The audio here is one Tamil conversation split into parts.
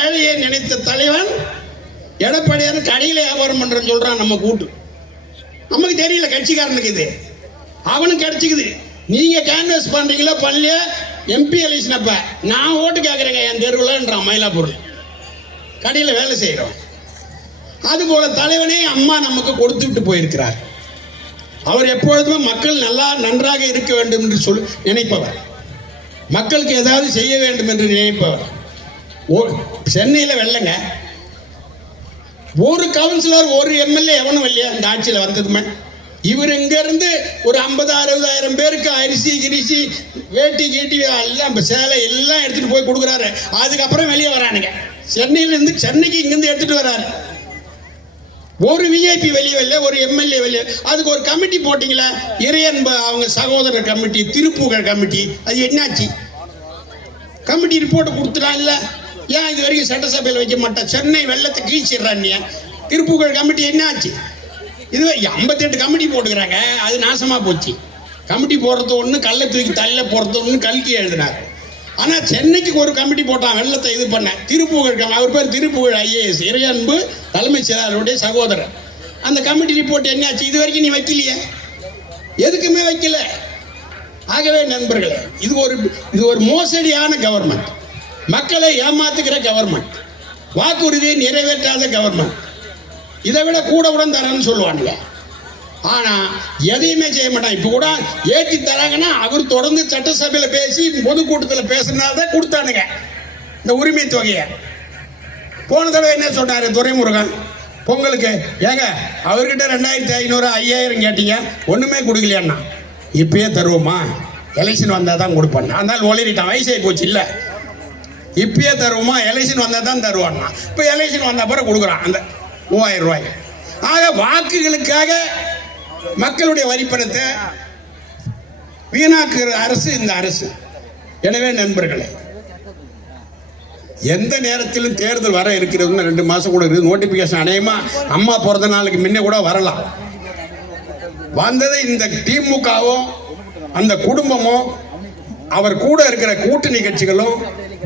ஏழையை நினைத்த தலைவன் எடப்பாடியார் கடையில் வியாபாரம் பண்றேன்னு சொல்றான். நம்ம கூட்டு நமக்கு தெரியல, கட்சிக்காரனுக்கு இது அவனுக்கு கிடைச்சிக்குது. நீங்க கேன்வஸ் பண்றீங்களா பண்ணலையா? எம்பி எலெக்ஷன் அப்ப நான் ஓட்டு கேட்கறேங்க என் தெருவில்ன்றான். மயிலாப்பூர் கடையில் வேலை செய்கிறோம். அதுபோல தலைவனே அம்மா நமக்கு கொடுத்துட்டு போயிருக்கிறார். அவர் எப்பொழுதுமே மக்கள் நன்றாக இருக்க வேண்டும் என்று நினைப்பவர், மக்களுக்கு ஏதாவது செய்ய வேண்டும் என்று நினைப்பவர். சென்னையில் வெள்ளங்க ஒரு கவுன்சிலர் ஒரு எம்எல்ஏ எவனும் இல்லையா இந்த ஆட்சியில் வந்ததுமே. இவர் இருந்து ஒரு 50,000-60,000 பேருக்கு அரிசி கிரிசி வேட்டி கீட்டி எல்லாம் சேலை எல்லாம் எடுத்துட்டு போய் கொடுக்குறாரு. அதுக்கப்புறம் வெளியே வரானுங்க. சென்னையிலிருந்து சென்னைக்கு இங்கிருந்து எடுத்துட்டு வராரு. ஒரு விஐபி வெளியே வரல, ஒரு எம்எல்ஏ வெளியே. அதுக்கு ஒரு கமிட்டி போட்டீங்களா, இறையன்பு அவங்க சகோதரர் கமிட்டி, திருப்புகழ் கமிட்டி, அது என்னாச்சு? கமிட்டி ரிப்போர்ட் கொடுத்துட்டான் இல்லை? ஏன் இது வரைக்கும் சட்டசபையில் வைக்க மாட்டான்? சென்னை வெள்ளத்தை கீழ்ச்சிடுறான். திருப்புகழ் கமிட்டி என்ன ஆச்சு? இது 58 கமிட்டி போட்டுக்கிறாங்க, அது நாசமாக போச்சு. கமிட்டி போடுறது ஒன்று, கல்லை தூக்கி தள்ள போடுறது ஒன்று, கல்கி எழுதினார். ஆனால் சென்னைக்கு ஒரு கமிட்டி போட்டான் வெள்ளத்தை இது பண்ண. திருப்புகழ், அவர் பேர் திருப்புகழ் ஐஏஎஸ், இறையன்பு தலைமைச் செயலாளருடைய சகோதரர். அந்த கமிட்டி ரிப்போர்ட் என்னாச்சு? இது வரைக்கும் நீ வைக்கலையே, எதுக்குமே வைக்கல. ஆகவே நண்பர்களே, இது ஒரு மோசடியான கவர்மெண்ட், மக்களை ஏமாத்துகிற கவர்மெண்ட், வாக்குறுதியை நிறைவேற்றாத கவர்மெண்ட். இதை விட கூட தரேன்னு சொல்லுவானுங்க, ஆனால் எதையுமே செய்ய மாட்டான். இப்போ கூட ஏற்றி தராங்கன்னா அவர் தொடர்ந்து சட்டசபையில் பேசி பொதுக்கூட்டத்தில் பேசினாதான் கொடுத்தானுங்க இந்த உரிமை தொகையை. போன தடவை என்ன சொன்னார் துரைமுருகன் பொங்கலுக்கு? ஏங்க அவர்கிட்ட 2,500 5,000 கேட்டீங்க, ஒன்றுமே கொடுக்கலையாண்ணா. இப்பயே தருவோமா, எலெக்ஷன் வந்தால் தான் கொடுப்பான். அதனால ஒளிரிட்டான், வயசாகி போச்சு இல்லை. இப்பயே தருவோமா, எலெக்ஷன் வந்தால் தான் தருவான்னா. இப்போ எலெக்ஷன் வந்த அப்புறம் கொடுக்குறான் அந்த 3,000 ரூபாய். ஆக வாக்குகளுக்காக மக்களுடைய வரிப்பணத்தை வீணாக்குற அரசு இந்த அரசு. எனவே நண்பர்களே, எந்த நேரத்திலும் தேர்தல் வர இருக்கிறது, 2 மாசம் கூட இருக்குது. நோட்டிபிகேஷன் அநேகமா அம்மா பிறந்த நாளுக்கு முன்ன கூட வரலாம். வந்தது இந்த திமுகவும் அந்த குடும்பமும் அவர் கூட இருக்கிற கூட்டணி கட்சிகளும்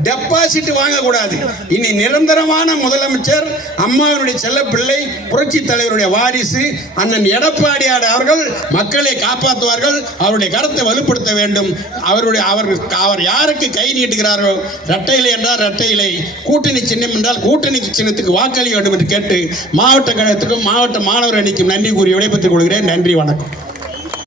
டெபாசிட் வாங்கக்கூடாது. இனி நிரந்தரமான முதலமைச்சர் அம்மாவினுடைய செல்லப்பிள்ளை புரட்சி தலைவருடைய வாரிசு அண்ணன் எடப்பாடியார் அவர்கள் மக்களை காப்பாற்றுவார்கள். அவருடைய கருத்தை வலுப்படுத்த வேண்டும். அவர் யாருக்கு கை நீட்டுகிறாரோ, இரட்டை இலை என்றால் இரட்டை இலை, கூட்டணி சின்னம் என்றால் கூட்டணி சின்னத்துக்கு வாக்களிக்க வேண்டும் என்று கேட்டு மாவட்ட கழகத்துக்கும் மாவட்ட மாணவர் அணிக்கும் நன்றி கூறி விடைபெற்றுக் கொள்கிறேன். நன்றி, வணக்கம்.